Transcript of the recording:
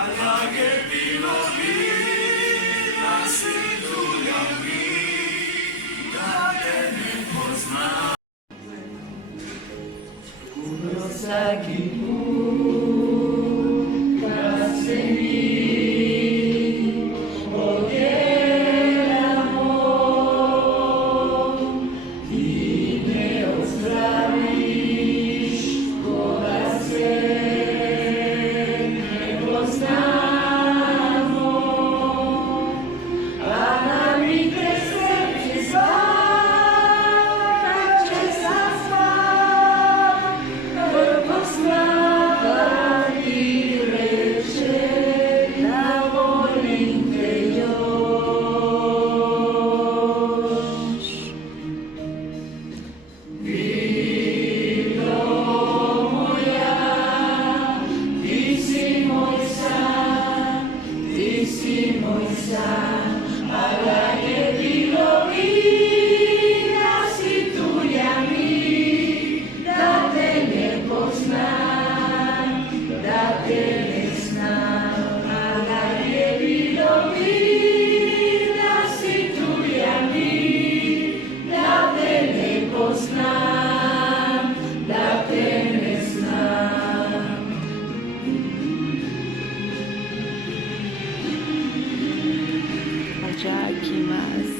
αλλά και επιλογή να συντουλιαγεί, κατένε πως να. Κουροσάκι μου πρασινή, ο γέλαμο, είναι ο στραβής κόρασε, πως να μου, αναμίκες έψεις βάκες ασφά, πως να πατήρεψε να μόλιν τελειώς. Φιλομολιά, τη σιμωήσα, αλλά και επιλογή να συντουλιαγεί, κατένε πως να, κατένες να, αλλά και επιλογή να συντουλιαγεί, κατένε πως να, κατένες να. Jakimas.